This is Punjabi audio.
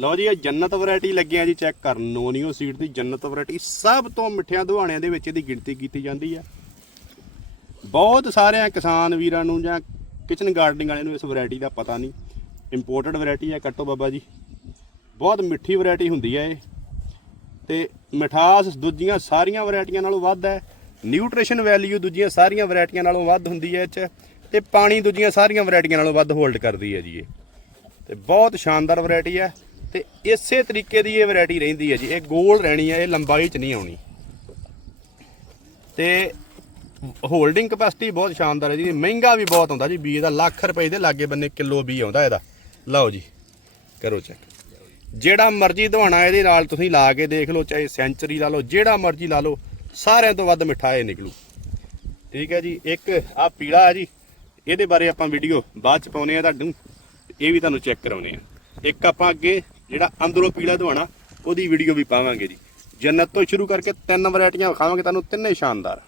ਲਓ ਜੀ, ਇਹ ਜੰਨਤ ਵੈਰਾਈਟੀ ਲੱਗਿਆ ਜੀ, ਚੈੱਕ ਕਰ ਨੋਨੀਓ ਸੀਡ ਦੀ ਜੰਨਤ ਵੈਰਾਈਟੀ। ਸਭ ਤੋਂ ਮਿੱਠਿਆਂ ਦੁਹਾਣਿਆਂ ਦੇ ਵਿੱਚ ਇਹਦੀ ਗਿਣਤੀ ਕੀਤੀ ਜਾਂਦੀ ਹੈ ਬਹੁਤ ਸਾਰਿਆਂ ਕਿਸਾਨ ਵੀਰਾਂ ਨੂੰ ਜਾਂ ਕਿਚਨ ਗਾਰਡਨਿੰਗ ਵਾਲਿਆਂ ਨੂੰ ਇਸ ਵੈਰਾਈਟੀ ਦਾ ਪਤਾ ਨਹੀਂ। ਇੰਪੋਰਟਡ ਵੈਰਾਈਟੀ ਹੈ ਕੱਟੋ ਬਾਬਾ ਜੀ। ਬਹੁਤ ਮਿੱਠੀ ਵੈਰਾਈਟੀ ਹੁੰਦੀ ਹੈ ਇਹ। ਤੇ ਮਿਠਾਸ ਦੂਜੀਆਂ ਸਾਰੀਆਂ ਵੈਰਾਈਟੀਆਂ ਨਾਲੋਂ ਵੱਧ ਹੈ ਨਿਊਟ੍ਰੀਸ਼ਨ ਵੈਲਿਊ ਦੂਜੀਆਂ ਸਾਰੀਆਂ ਵੈਰਾਈਟੀਆਂ ਨਾਲੋਂ ਵੱਧ ਹੁੰਦੀ ਹੈ ਇਹ 'ਚ। ਤੇ ਪਾਣੀ ਦੂਜੀਆਂ ਸਾਰੀਆਂ ਵੈਰਾਈਟੀਆਂ ਨਾਲੋਂ ਵੱਧ ਹੋਲਡ ਕਰਦੀ ਹੈ ਜੀ ਇਹ। ਤੇ ਬਹੁਤ ਸ਼ਾਨਦਾਰ ਵੈਰਾਈਟੀ ਹੈ ਤੇ ਇਸੇ ਤਰੀਕੇ ਦੀ ਇਹ ਵੈਰਾਈਟੀ ਰਹਿੰਦੀ ਹੈ ਜੀ। ਇਹ ਗੋਲ ਰਹਿਣੀ ਹੈ, ਇਹ ਲੰਬਾਈ 'ਚ ਨਹੀਂ ਆਉਣੀ। ਤੇ ਹੋਲਡਿੰਗ ਕਪੈਸਿਟੀ ਬਹੁਤ ਸ਼ਾਨਦਾਰ ਹੈ ਜੀ। ਮਹਿੰਗਾ ਵੀ ਬਹੁਤ ਆਉਂਦਾ ਜੀ। ਬੀਜ ਦਾ ਲੱਖ ਰੁਪਏ ਦੇ ਲਾਗੇ ਬੰਨੇ ਕਿਲੋ ਬੀ ਆਉਂਦਾ ਇਹਦਾ। ਲਓ ਜੀ, ਕਰੋ ਚੈੱਕ ਜਿਹੜਾ ਮਰਜ਼ੀ ਦਵਾਣਾ ਇਹਦੇ ਨਾਲ ਤੁਸੀਂ ਲਾ ਕੇ ਦੇਖ ਲਓ, ਚਾਹੇ ਸੈਂਚਰੀ ਲਾ ਲਓ, ਜਿਹੜਾ ਮਰਜ਼ੀ ਲਾ ਲਓ, ਸਾਰਿਆਂ ਤੋਂ ਵੱਧ ਮਿੱਠਾ ਇਹ ਨਿਕਲੂ। ਠੀਕ ਹੈ ਜੀ, ਇੱਕ ਆ ਪੀਲਾ ਹੈ ਜੀ। ਇਹਦੇ ਬਾਰੇ ਆਪਾਂ ਵੀਡੀਓ ਬਾਅਦ ਚ ਪਾਉਨੇ ਆ ਤੁਹਾਨੂੰ। ਇਹ ਵੀ ਤੁਹਾਨੂੰ ਚੈੱਕ ਕਰਾਉਨੇ ਆ ਇੱਕ ਆਪਾਂ ਅੱਗੇ ਜਿਹੜਾ ਅੰਦਰੋਂ ਪੀਲਾ ਦਵਾਣਾ ਉਹਦੀ ਵੀਡੀਓ ਵੀ ਪਾਵਾਂਗੇ ਜੀ। ਜੰਨਤ ਤੋਂ ਸ਼ੁਰੂ ਕਰਕੇ ਤਿੰਨ ਵੈਰਾਈਟੀਆਂ ਵਿਖਾਵਾਂਗੇ, ਤੁਹਾਨੂੰ ਤਿੰਨੇ ਸ਼ਾਨਦਾਰ।